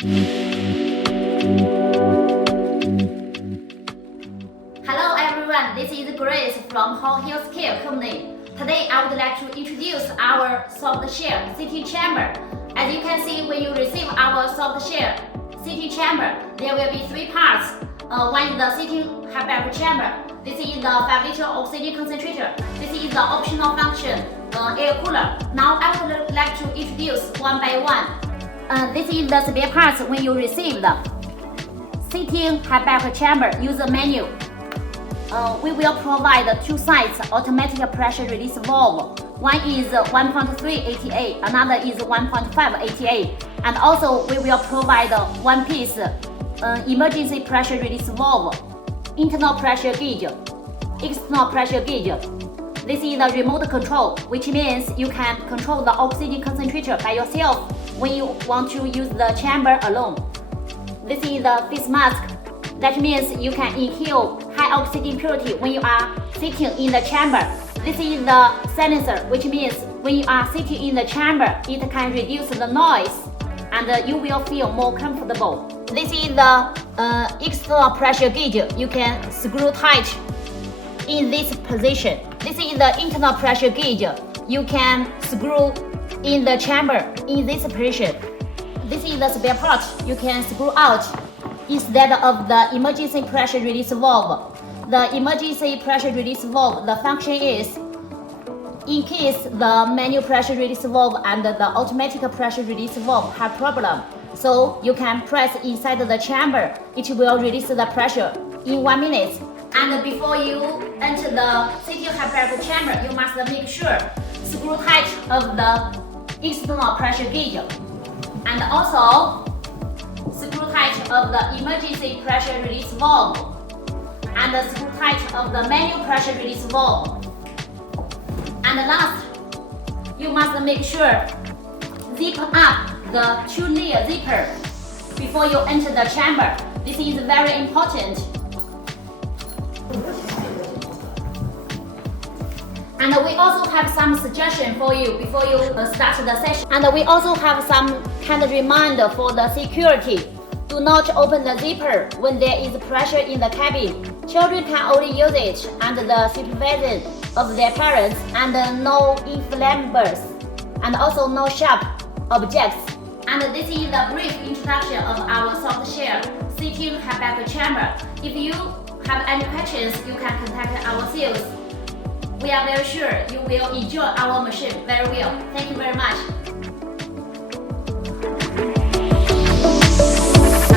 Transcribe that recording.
Hello everyone, this is Grace from Hall Healthcare Company. Today I would like to introduce our soft shell CT chamber. As you can see, when you receive our soft shell CT chamber, there will be three parts. One is the sitting hyperbaric chamber. This is the 5-liter oxygen concentrator. This is the optional function, air cooler. Now I would like to introduce one by one. This is the spare parts when you receive the sitting hyperbaric chamber user manual. We will provide two sides automatic pressure release valve. One is 1.3 ATA, another is 1.5 ATA, and also we will provide one piece emergency pressure release valve, internal pressure gauge, external pressure gauge. This is the remote control, which means you can control the oxygen concentrator by yourself when you want to use the chamber alone. This is the face mask. That means you can inhale high oxygen purity when you are sitting in the chamber. This is the silencer, which means when you are sitting in the chamber, it can reduce the noise and you will feel more comfortable. This is the external pressure gauge. You can screw tight in this position. This is the internal pressure gauge. You can screw in the chamber in this position. This is the spare part you can screw out instead of the emergency pressure release valve. The emergency pressure release valve, the function is in case the manual pressure release valve and the automatic pressure release valve have problem. So you can press inside the chamber, it will release the pressure in 1 minute. And before you enter the sitting hyperbaric chamber, you must make sure screw tight of the external pressure gauge and also screw tight of the emergency pressure release valve and the screw tight of the manual pressure release valve. And last, you must make sure zip up the two-layer zipper before you enter the chamber. This is very important. And we also have some suggestion for you before you start the session. And we also have some kind of reminder for the security. Do not open the zipper when there is pressure in the cabin. Children can only use it under the supervision of their parents, and no inflammables, and also no sharp objects. And this is the brief introduction of our soft shell sitting hyperbaric chamber. If you have any questions, you can contact our sales. We are very sure you will enjoy our machine very well. Thank you very much.